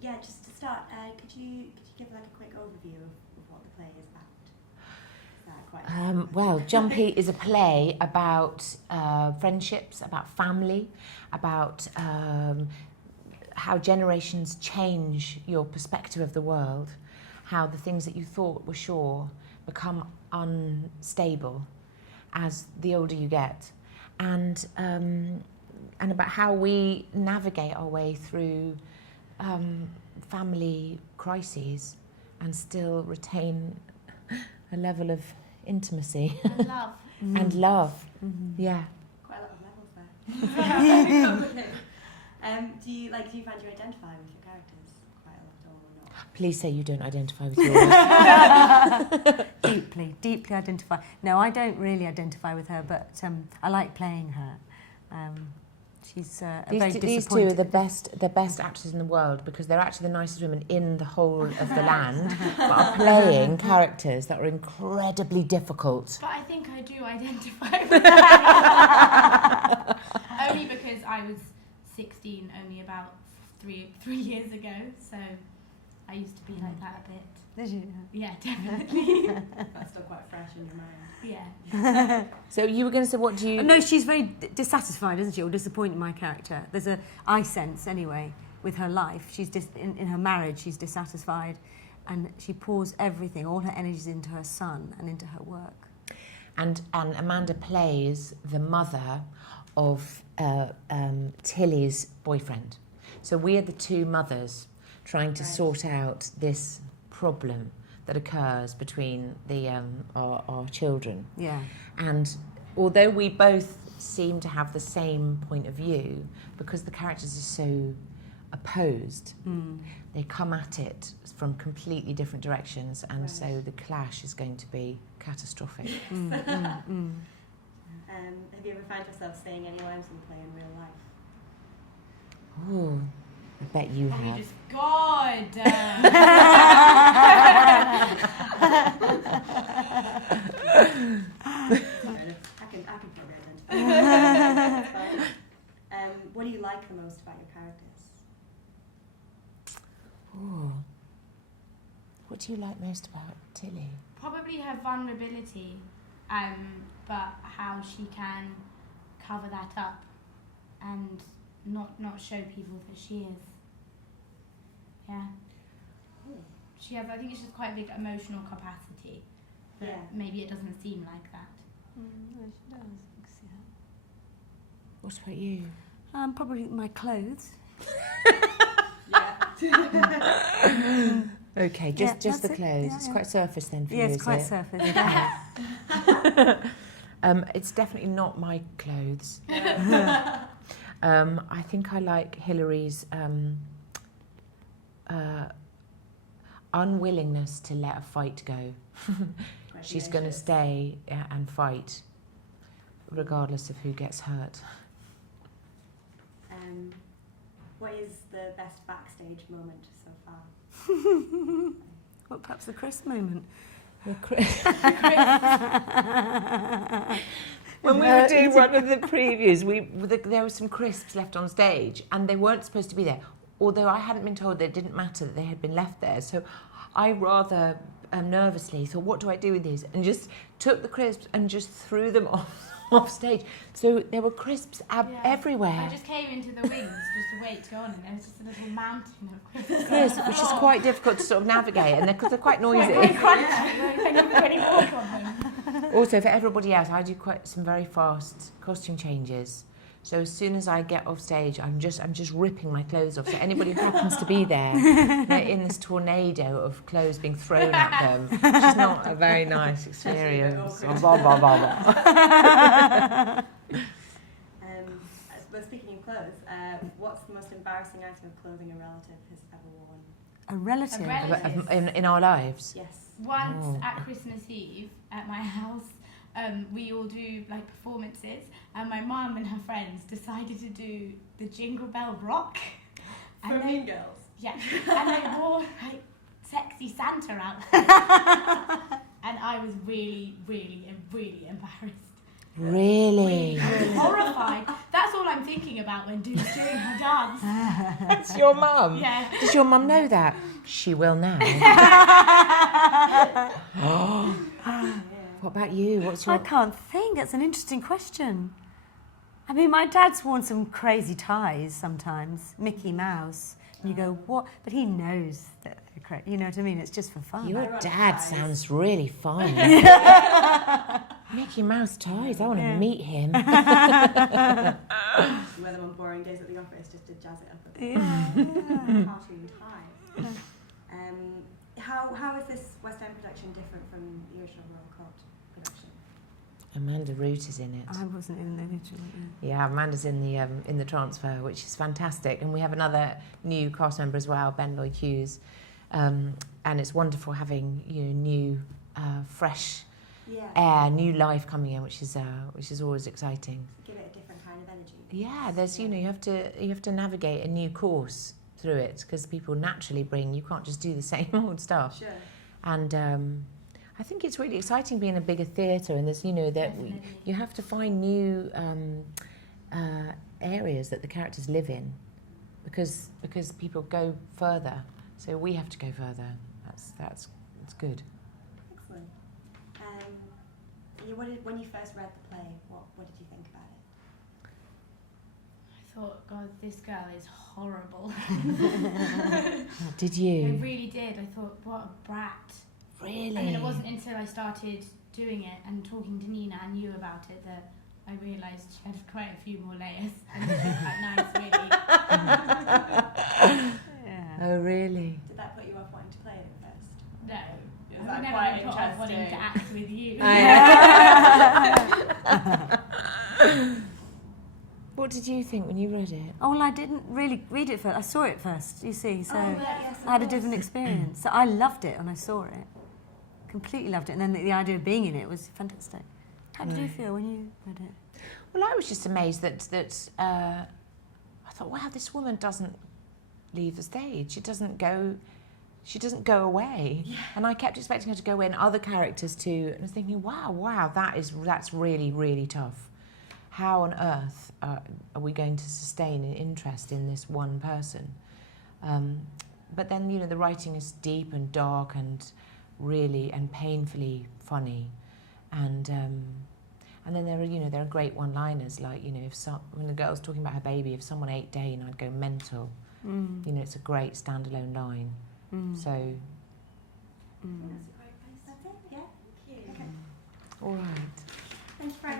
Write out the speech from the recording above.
Yeah, just to start, could you give like a quick overview of what the play is about? Well, Jumpy is a play about friendships, about family, about how generations change your perspective of the world, how the things that you thought were sure become unstable as the older you get, and about how we navigate our way through family crises and still retain a level of intimacy And love. and love. Yeah. Quite a lot of levels there. Do you find you identify with your characters quite a lot or not? Please say you don't identify with yours. Deeply identify. No, I don't really identify with her, but I like playing her. She's These two are the best actors in the world because they're actually the nicest women in the whole of the land, but are playing characters that are incredibly difficult. But I think I do identify with her. Only because I was 16 only about three years ago, so I used to be like that a bit. Did you? Yeah, definitely. That's still quite fresh in your mind. Yeah. So you were going to say, what do you... No, she's very dissatisfied, isn't she, or disappointed in my character. I sense, anyway, with her life. She's in her marriage, she's dissatisfied, and she pours everything, all her energies into her son and into her work. And Amanda plays the mother of Tilly's boyfriend. So we are the two mothers trying to sort out this problem that occurs between our children. Yeah. And although we both seem to have the same point of view, because the characters are so opposed, they come at it from completely different directions, and so the clash is going to be catastrophic. Have you ever found yourself saying any lines in the play in real life? Ooh, I bet you Probably have. just, God! I can probably identify. What do you like the most about your characters? Ooh. What do you like most about Tilly? Probably her vulnerability, but how she can cover that up and not show people that she is. Yeah. I think it's just quite a big emotional capacity. But maybe it doesn't seem like that. No, she does. I can see that. What about you? Probably my clothes. Okay, just the that's it. cleanse. Yeah, It's yeah. quite surface then for you, Yeah, it's is quite it? surface. It's definitely not my clothes. I think I like Hillary's unwillingness to let a fight go. She's going to stay and fight, regardless of who gets hurt. What is the best backstage moment so far? Well, perhaps the crisp moment. When we were doing one of the previews, there were some crisps left on stage, and they weren't supposed to be there. Although I hadn't been told that it didn't matter that they had been left there, so I rather nervously thought, what do I do with these? And just took the crisps and just threw them off stage. So there were crisps everywhere. I just came into the wings just to wait to go on, and there was just a little mountain of crisps. Crisps, which is quite difficult to sort of navigate, and they're quite noisy. Also, for everybody else, I do quite some very fast costume changes. So as soon as I get off stage, I'm just ripping my clothes off. So anybody who happens to be there, they're in this tornado of clothes being thrown at them, which is not a very nice experience. Well, speaking of clothes, what's the most embarrassing item of clothing a relative has ever worn? A relative? A relative. In our lives? Yes. Once at Christmas Eve at my house, we all do like performances, and my mum and her friends decided to do the Jingle Bell Rock. For Mean Girls? Yeah, and they wore like sexy Santa outfits, and I was really, really, really embarrassed. Really? Horrified. That's all I I'm thinking about when Do's doing her dance. That's your mum? Yeah. Does your mum know that? She will now. What about you? What's I your... can't think. That's an interesting question. I mean, my dad's worn some crazy ties sometimes, Mickey Mouse. And you go, what? But he knows that they're crazy. You know what I mean? It's just for fun. Your dad sounds really fun. Mickey Mouse ties. I want to meet him. You wear them on boring days at the office just to jazz it up a bit. Cartoon ties. How is this West End production different from the original Royal Court production? Amanda Root is in it. I wasn't in the original. Yeah, Amanda's in the transfer, which is fantastic. And we have another new cast member as well, Ben Lloyd Hughes. And it's wonderful having new, fresh air, new life coming in, which is always exciting. Give it a different kind of energy. Yeah, there's you have to navigate a new course through it because people naturally you can't just do the same old stuff. Sure. And I think it's really exciting being a bigger theatre, and there's that you have to find new areas that the characters live in, because people go further, so we have to go further. That's good. Excellent. When you first read the play, what did you think about it? I thought, God, this girl is horrible. Did I you? really did. I thought, what a brat. Really? And then it wasn't until I started doing it and talking to Nina and you about it that I realised she had quite a few more layers. And it was quite nice, really. Yeah. Oh, really? Did that put you off wanting to play it at first? No. Was I that never quite been put off wanting to interesting? act with you. What did you think when you read it? Oh, well, I didn't really read it first. I saw it first, you see, so Yes, I had a different experience. So I loved it when I saw it. Completely loved it. And then the idea of being in it was fantastic. How did you feel when you read it? Well, I was just amazed that I thought, wow, this woman doesn't leave the stage. She doesn't go away. Yeah. And I kept expecting her to go in, other characters too. And I was thinking, wow, that's really, really tough. How on earth are we going to sustain an interest in this one person? But then, the writing is deep and dark and really and painfully funny. And then there are great one-liners like, when the girl's talking about her baby, if someone ate Dane, I'd go mental. It's a great standalone line. So. That's a great place. That's it, yeah. Thank you. Okay. All right. Thank you very much.